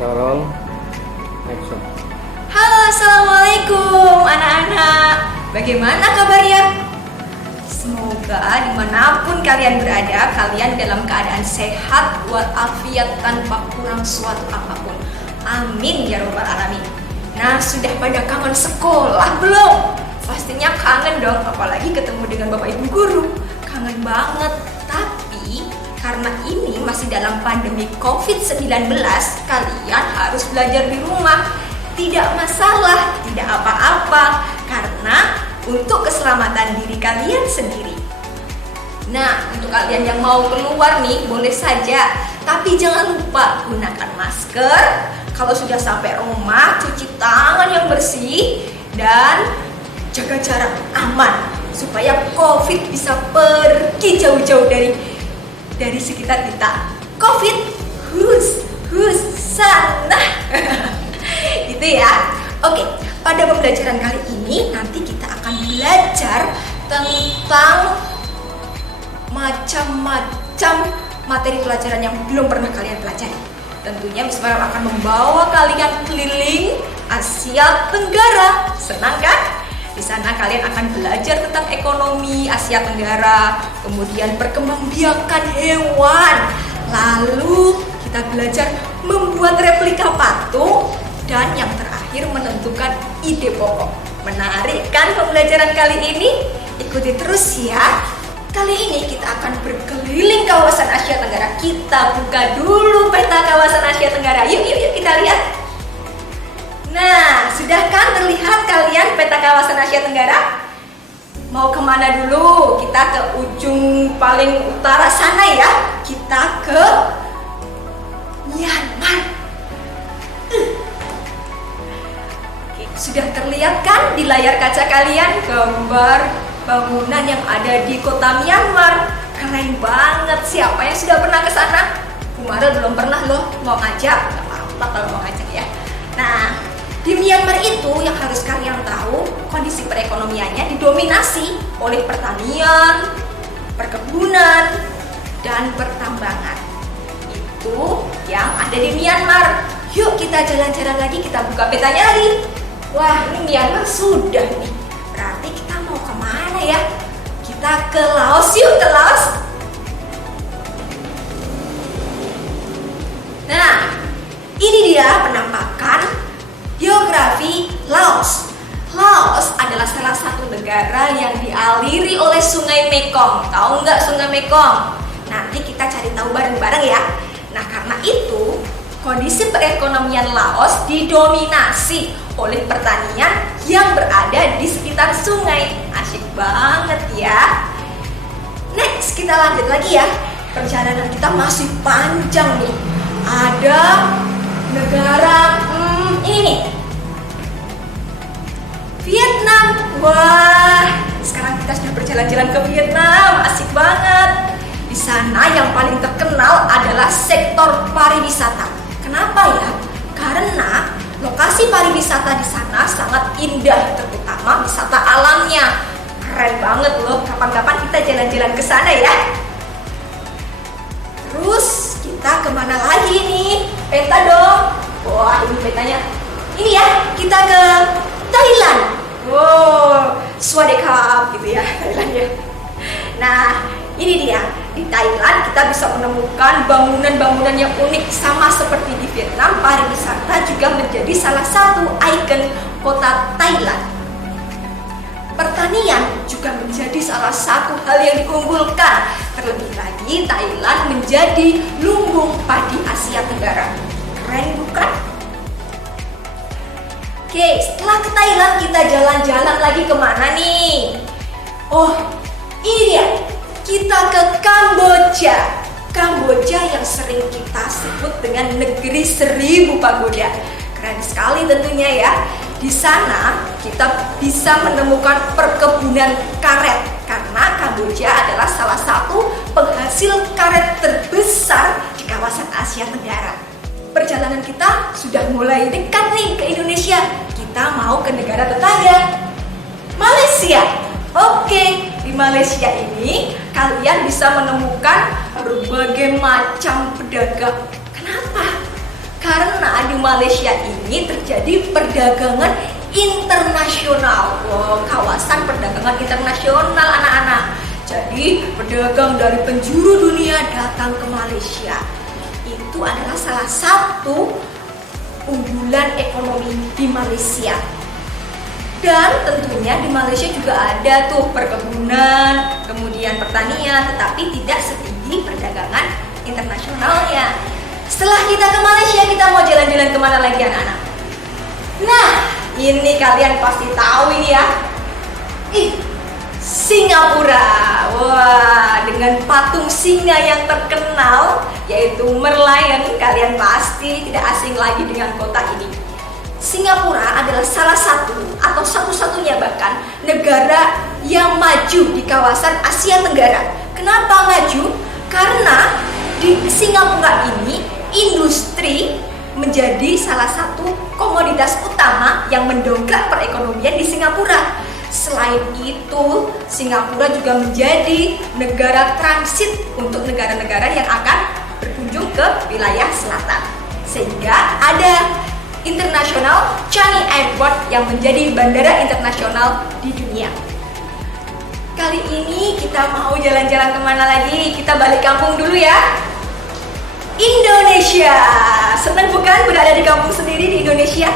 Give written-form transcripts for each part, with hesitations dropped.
Kamera roll, action. Halo, assalamualaikum anak-anak. Bagaimana kabarnya? Semoga dimanapun kalian berada, kalian dalam keadaan sehat walafiat tanpa kurang suatu apapun. Amin ya robbal alamin. Nah, sudah pada kangen sekolah belum? Pastinya kangen dong, apalagi ketemu dengan bapak ibu guru. Kangen banget. Tapi karena ini masih dalam pandemi COVID-19, kalian harus belajar di rumah. Tidak masalah, tidak apa-apa, karena untuk keselamatan diri kalian sendiri. Nah, untuk kalian yang mau keluar nih, boleh saja, tapi jangan lupa gunakan masker. Kalau sudah sampai rumah, cuci tangan yang bersih dan jaga jarak aman supaya COVID bisa pergi jauh-jauh dari sekitar kita. COVID, hus sana. Gitu ya. Oke, pada pembelajaran kali ini nanti kita akan belajar tentang macam-macam materi pelajaran yang belum pernah kalian pelajari. Tentunya Miss Farel akan membawa kalian keliling Asia Tenggara. Senang kan? Di sana kalian akan belajar tentang ekonomi Asia Tenggara, kemudian perkembangbiakan hewan. Lalu kita belajar membuat replika patung dan yang terakhir menentukan ide pokok. Menarik kan pembelajaran kali ini? Ikuti terus ya. Kali ini kita akan berkeliling kawasan Asia Tenggara. Kita buka dulu peta kawasan Asia Tenggara. Yuk kita lihat. Nah, sudah kan terlihat kalian peta kawasan Asia Tenggara? Mau kemana dulu? Kita ke ujung paling utara sana ya. Kita ke Myanmar. Sudah terlihat kan di layar kaca kalian gambar bangunan yang ada di kota Myanmar? Keren banget. Siapa yang sudah pernah ke sana? Kumarel belum pernah loh. Mau ngajak? Gak apa-apa kalau mau ngajak ya. Nah, di Myanmar itu yang harus kalian tahu, kondisi perekonomiannya didominasi oleh pertanian, perkebunan, dan pertambangan. Itu yang ada di Myanmar. Yuk kita jalan-jalan lagi, kita buka petanya lagi. Wah, ini Myanmar sudah nih. Berarti kita mau kemana ya? Kita ke Laos yuk, ke Laos. Nah, ini dia penampakan geografi Laos. Laos adalah salah satu negara yang dialiri oleh Sungai Mekong. Tahu nggak Sungai Mekong? Nanti kita cari tahu bareng-bareng ya. Nah, karena itu kondisi perekonomian Laos didominasi oleh pertanian yang berada di sekitar sungai. Asyik banget ya. Next, kita lanjut lagi ya. Perjalanan kita masih panjang nih. Ada negara ini nih, Vietnam. Wah, sekarang kita sudah berjalan-jalan ke Vietnam. Asik banget. Di sana yang paling terkenal adalah sektor pariwisata. Kenapa ya? Karena lokasi pariwisata di sana sangat indah, terutama wisata alamnya. Keren banget loh. Kapan-kapan kita jalan-jalan ke sana ya. Terus kita kemana lagi nih? Peta dong. Wah, ini petanya. Ini ya, kita ke Thailand. Wow, swadekap gitu ya, Thailand ya. Nah, ini dia. Di Thailand kita bisa menemukan bangunan-bangunan yang unik. Sama seperti di Vietnam, pariwisata juga menjadi salah satu ikon kota Thailand. Pertanian juga menjadi salah satu hal yang diunggulkan. Terlebih lagi, Thailand menjadi lumbung padi Asia Tenggara. Keren bukan? Oke, setelah ke Thailand kita jalan-jalan lagi kemana nih? Oh, ini dia. Kita ke Kamboja. Kamboja yang sering kita sebut dengan negeri 1000 pagoda. Keren sekali tentunya ya. Di sana kita bisa menemukan perkebunan karet karena Kamboja adalah salah satu penghasil karet terbesar di kawasan Asia Tenggara. Perjalanan kita sudah mulai dekat nih ke Indonesia. Kita mau ke negara tetangga, Malaysia. Oke, di Malaysia ini kalian bisa menemukan berbagai macam pedagang. Kenapa? Karena di Malaysia ini terjadi perdagangan internasional. Wow, kawasan perdagangan internasional anak-anak. Jadi pedagang dari penjuru dunia datang ke Malaysia. Itu adalah salah satu unggulan ekonomi di Malaysia. Dan tentunya di Malaysia juga ada tuh perkebunan, kemudian pertanian, tetapi tidak setinggi perdagangan internasionalnya. Setelah kita ke Malaysia, kita mau jalan-jalan kemana lagi anak-anak? Nah, ini kalian pasti tahu ini ya. Singapura. Wah, dengan patung singa yang terkenal yaitu Merlion, kalian pasti tidak asing lagi dengan kota ini. Singapura adalah salah satu atau satu-satunya bahkan negara yang maju di kawasan Asia Tenggara. Kenapa maju? Karena di Singapura ini industri menjadi salah satu komoditas utama yang mendongkrak perekonomian di Singapura. Selain itu, Singapura juga menjadi negara transit untuk negara-negara yang akan berkunjung ke wilayah selatan. Sehingga ada International Changi Airport yang menjadi bandara internasional di dunia. Kali ini kita mau jalan-jalan kemana lagi? Kita balik kampung dulu ya. Indonesia. Senang bukan berada di kampung sendiri di Indonesia?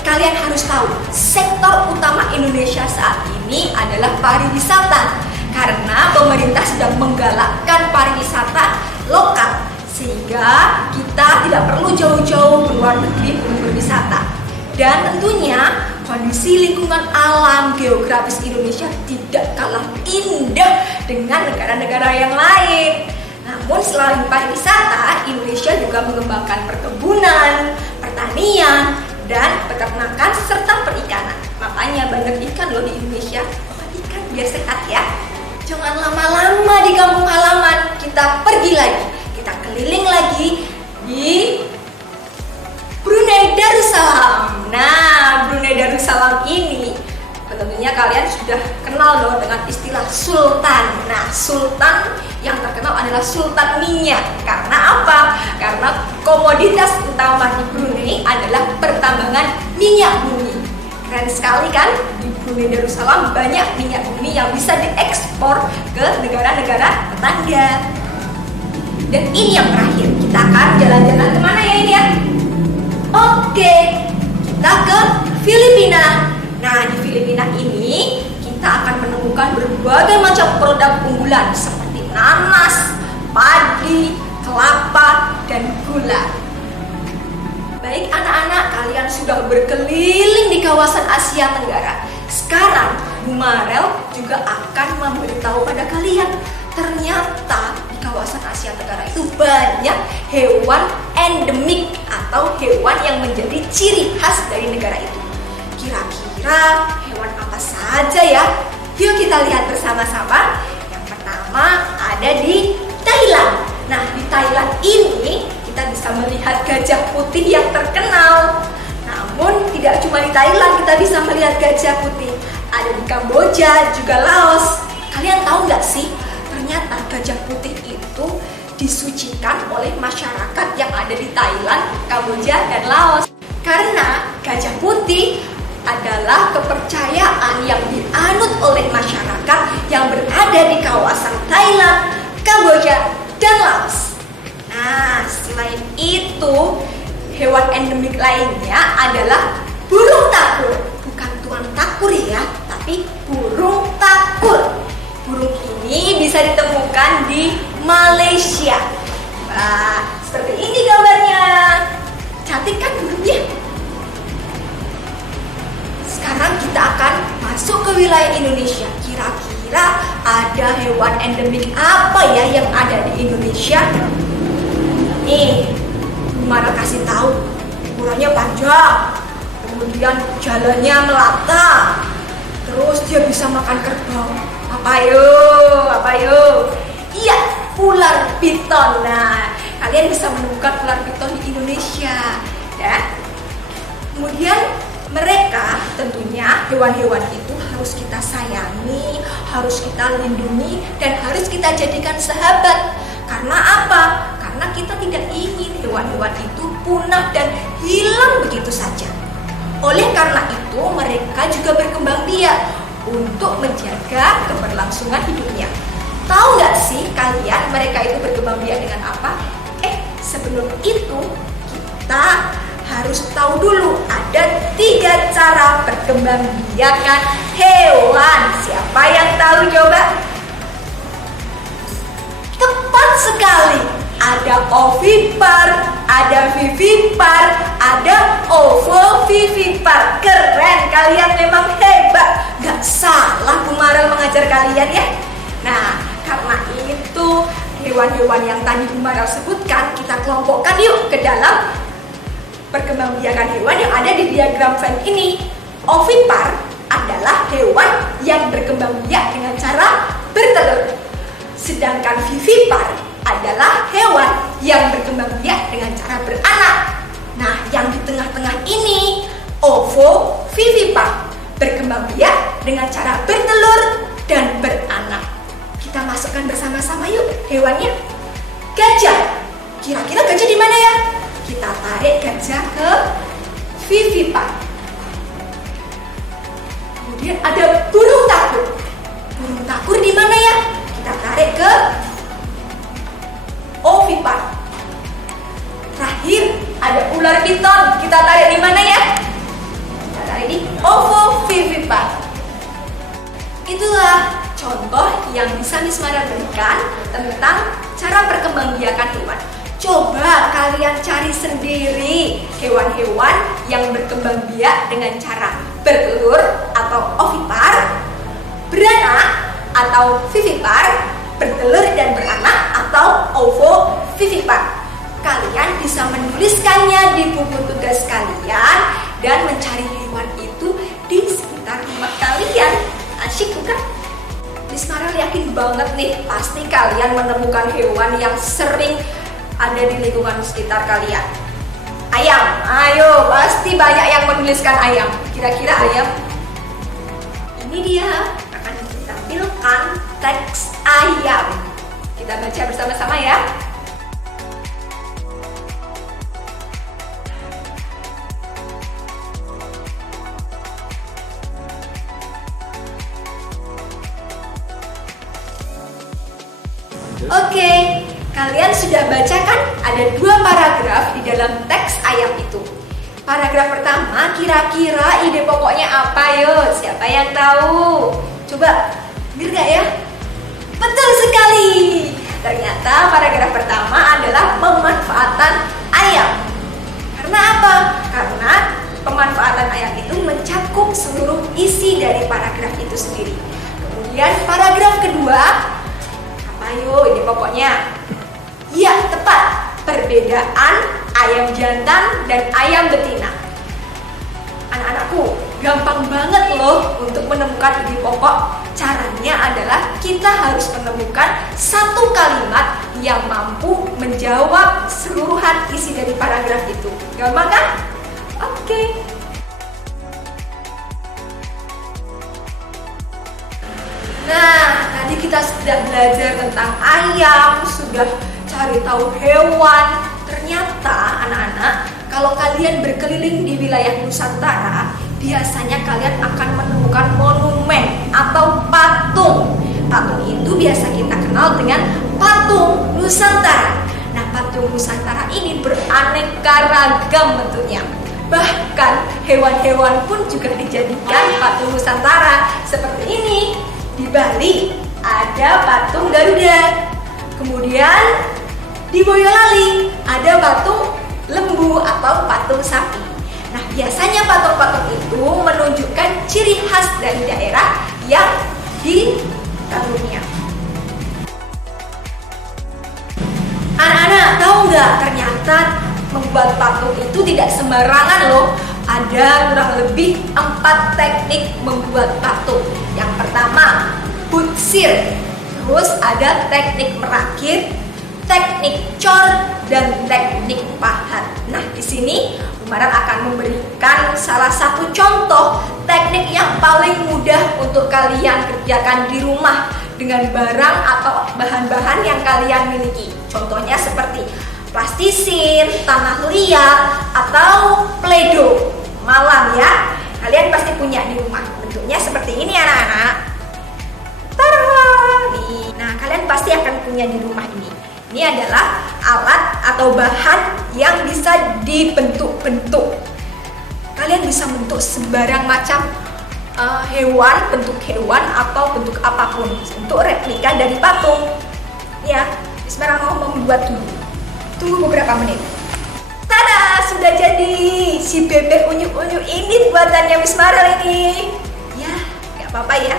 Kalian harus tahu, sektor utama Indonesia saat ini adalah pariwisata. Karena pemerintah sedang menggalakkan pariwisata lokal, sehingga kita tidak perlu jauh-jauh keluar negeri untuk berwisata. Dan tentunya kondisi lingkungan alam geografis Indonesia tidak kalah indah dengan negara-negara yang lain. Namun selain pariwisata, Indonesia juga mengembangkan perkebunan, pertanian, dan peternakan serta perikanan. Makanya banyak ikan loh di Indonesia. Makan ikan biar sehat ya. Jangan lama-lama di kampung halaman, kita pergi lagi. Kita keliling lagi di Brunei Darussalam. Nah, Brunei Darussalam ini tentunya kalian sudah kenal dong dengan istilah sultan. Nah, sultan yang terkenal adalah sultan minyak. Karena apa? Karena komoditas utama di Brunei adalah pertambangan minyak bumi. Keren sekali kan? Di Brunei Darussalam banyak minyak bumi yang bisa diekspor ke negara-negara tetangga. Dan ini yang terakhir, kita akan jalan-jalan kemana ya ini ya? Oke, kita ke Filipina. Nah, di Filipina ini kita akan menemukan berbagai macam produk unggulan seperti nanas, padi, kelapa, dan gula. Baik anak-anak, kalian sudah berkeliling di kawasan Asia Tenggara. Sekarang Bu Marel juga akan memberitahu pada kalian, ternyata di kawasan Asia Tenggara itu banyak hewan endemik atau hewan yang menjadi ciri khas dari negara itu. Kira-kira hewan apa saja ya? Yuk kita lihat bersama-sama. Yang pertama ada di Thailand. Nah, di Thailand ini kita bisa melihat gajah putih yang terkenal. Namun tidak cuma di Thailand kita bisa melihat gajah putih. Ada di Kamboja, juga Laos. Kalian tahu nggak sih? Ternyata gajah putih itu disucikan oleh masyarakat yang ada di Thailand, Kamboja, dan Laos. Karena gajah putih adalah kepercayaan yang dianut oleh masyarakat yang berada di kawasan Thailand, Kamboja, dan Laos. Nah, selain itu, hewan endemik lainnya adalah burung takur. Bukan tuan takur ya, tapi burung takur. Burung ini bisa ditemukan di Malaysia. Nah, seperti ini gambarnya. Cantik kan burungnya? Sekarang kita akan masuk ke wilayah Indonesia. Kira-kira ada hewan endemik apa ya yang ada di Indonesia? Nih, Mara kasih tahu. Ukurannya panjang, kemudian jalannya melata, terus dia bisa makan kerbau. Apa yuk? Iya, ular piton. Nah, kalian bisa menemukan ular piton di Indonesia, ya. Kemudian mereka tentunya hewan-hewan itu harus kita sayangi, harus kita lindungi, dan harus kita jadikan sahabat. Karena apa? Karena karena kita tidak ingin hewan-hewan itu punah dan hilang begitu saja. Oleh karena itu, mereka juga berkembang biak untuk menjaga keberlangsungan hidupnya. Tahu nggak sih kalian mereka itu berkembang biak dengan apa? Sebelum itu kita harus tahu dulu ada 3 cara berkembang biakan hewan. Siapa yang tahu coba? Tepat sekali. Ada ovipar, ada vivipar, ada ovovivipar. Keren, kalian memang hebat. Gak salah Bu Marel mengajar kalian ya. Nah, karena itu hewan-hewan yang tadi Bu Marel sebutkan kita kelompokkan yuk ke dalam perkembangbiakan hewan yang ada di diagram Venn ini. Ovipar adalah hewan yang berkembang biak dengan cara bertelur. Sedangkan vivipar adalah hewan yang berkembang biak dengan cara beranak. Nah, yang di tengah-tengah ini ovovivipar, berkembang biak dengan cara bertelur dan beranak. Kita masukkan bersama-sama yuk hewannya. Gajah. Kira-kira gajah di mana ya? Kita tarik gajah ke vivipar. Kemudian ada burung takur. Burung takur di mana ya? Kita tarik ke ovipar. Terakhir ada ular piton. Kita tarik di mana ya? Kita tarik di ovovivipar. Itulah contoh yang bisa Miss Marel berikan tentang cara perkembangbiakan hewan. Coba kalian cari sendiri hewan-hewan yang berkembang biak dengan cara bertelur atau ovipar, beranak atau vivipar, bertelur dan beranak atau ovovivipar. Kalian bisa menuliskannya di buku tugas kalian dan mencari hewan itu di sekitar rumah kalian. Asyik bukan? Miss Marel yakin banget nih, pasti kalian menemukan hewan yang sering ada di lingkungan sekitar kalian. Ayam, ayo, pasti banyak yang menuliskan ayam. Kira-kira ayam? Ini dia, akan ditampilkan teks ayam. Kita baca bersama-sama ya. Oke, kalian sudah baca kan? Ada 2 paragraf di dalam teks ayam itu. Paragraf pertama, kira-kira ide pokoknya apa yo? Siapa yang tahu? Coba, bener gak ya? Betul sekali. Ternyata paragraf pertama adalah pemanfaatan ayam. Karena apa? Karena pemanfaatan ayam itu mencakup seluruh isi dari paragraf itu sendiri. Kemudian paragraf kedua, ayo, ini pokoknya. Ya, tepat. Perbedaan ayam jantan dan ayam betina. Anak-anakku, gampang banget loh untuk menemukan ide pokok. Caranya adalah kita harus menemukan satu kalimat yang mampu menjawab seluruhan isi dari paragraf itu. Gampang kan? Oke. Nah, tadi kita sudah belajar tentang ayam, sudah cari tahu hewan. Ternyata anak-anak, kalau kalian berkeliling di wilayah Nusantara, biasanya kalian akan menemukan monumen atau patung. Patung itu biasa kita kenal dengan patung Nusantara. Nah, patung Nusantara ini beraneka ragam bentuknya. Bahkan hewan-hewan pun juga dijadikan patung Nusantara seperti ini. Di Bali ada patung Garuda. Kemudian di Boyolali ada patung lembu atau patung sapi. Nah, biasanya patung-patung itu menunjukkan ciri khas dari daerah yang dikagumnya. Anak-anak, tahu nggak? Ternyata membuat patung itu tidak sembarangan loh. Ada kurang lebih 4 teknik membuat patung. Yang pertama, butsir. Terus ada teknik merakit, teknik cor, dan teknik pahat. Nah, di sini Bu Marel akan memberikan salah satu contoh teknik yang paling mudah untuk kalian kerjakan di rumah dengan barang atau bahan-bahan yang kalian miliki. Contohnya seperti plastisin, tanah liat, atau Play-Doh malam ya. Kalian pasti punya di rumah. Bentuknya seperti ini anak-anak. Tada! Nih, nah kalian pasti akan punya di rumah ini. Ini adalah alat atau bahan yang bisa dibentuk-bentuk. Kalian bisa bentuk sembarang macam hewan, bentuk hewan atau bentuk apapun untuk replika dari patung. Ya, sekarang mau membuat dulu. Tunggu beberapa menit. Tada, sudah jadi si bebek unyu-unyu ini buatannya Miss Marel ini. Ya, nggak apa-apa ya.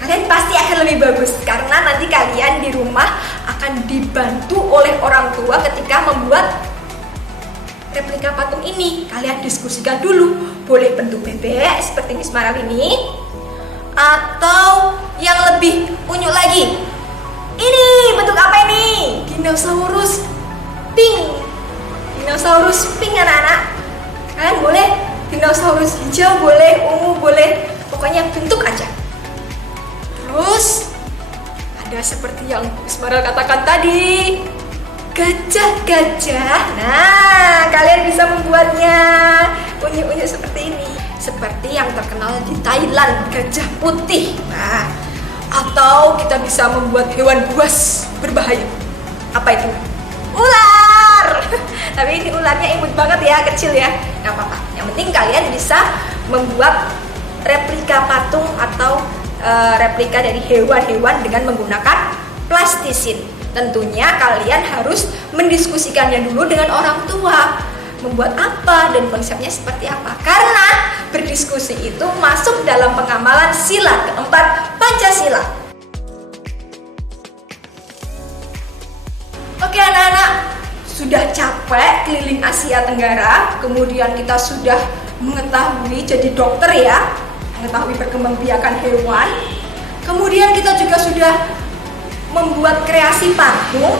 Kalian pasti akan lebih bagus karena nanti kalian di rumah akan dibantu oleh orang tua ketika membuat replika patung ini. Kalian diskusikan dulu, boleh bentuk bebek seperti Miss Marel ini, atau yang lebih unyu lagi. Ini bentuk apa ini? Dinosaurus pink. Dinosaurus pink anak-anak. Kalian boleh dinosaurus hijau, boleh ungu, boleh, pokoknya bentuk aja. Terus ada seperti yang Miss Marel katakan tadi, gajah-gajah. Nah, kalian bisa membuatnya unyu-unyu seperti ini. Seperti yang terkenal di Thailand, gajah putih. Nah, atau kita bisa membuat hewan buas berbahaya. Apa itu? Ular. Tapi ini ularnya imut banget ya, kecil ya. Nggak apa-apa. Yang penting kalian bisa membuat replika patung atau replika dari hewan-hewan dengan menggunakan plastisin. Tentunya kalian harus mendiskusikannya dulu dengan orang tua. Membuat apa dan konsepnya seperti apa. Karena berdiskusi itu masuk dalam pengamalan sila keempat Pancasila. Oke anak-anak, sudah capek keliling Asia Tenggara, kemudian kita sudah mengetahui jadi dokter ya, mengetahui perkembangbiakan hewan. Kemudian kita juga sudah membuat kreasi patung.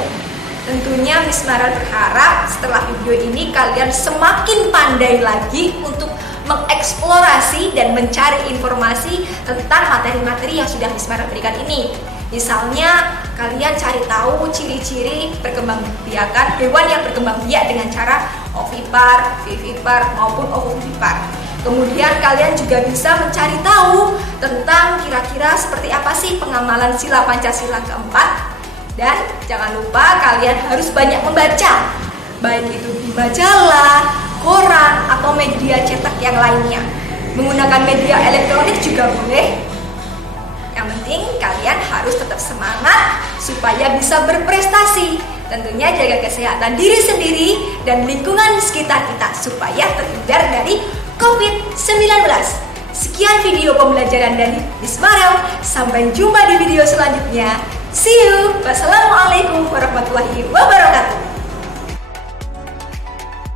Tentunya Miss Marel berharap setelah video ini kalian semakin pandai lagi untuk mengeksplorasi dan mencari informasi tentang materi-materi yang sudah Miss Marel berikan ini. Misalnya kalian cari tahu ciri-ciri perkembangbiakan hewan yang berkembang biak dengan cara ovipar, vivipar maupun ovovivipar. Kemudian kalian juga bisa mencari tahu tentang kira-kira seperti apa sih pengamalan sila Pancasila keempat. Dan jangan lupa kalian harus banyak membaca, baik itu di majalah, koran, atau media cetak yang lainnya. Menggunakan media elektronik juga boleh. Yang penting kalian harus tetap semangat supaya bisa berprestasi. Tentunya jaga kesehatan diri sendiri dan lingkungan sekitar kita supaya terhindar dari COVID-19. Sekian video pembelajaran dari Miss Marel. Sampai jumpa di video selanjutnya. See you. Wassalamualaikum warahmatullahi wabarakatuh.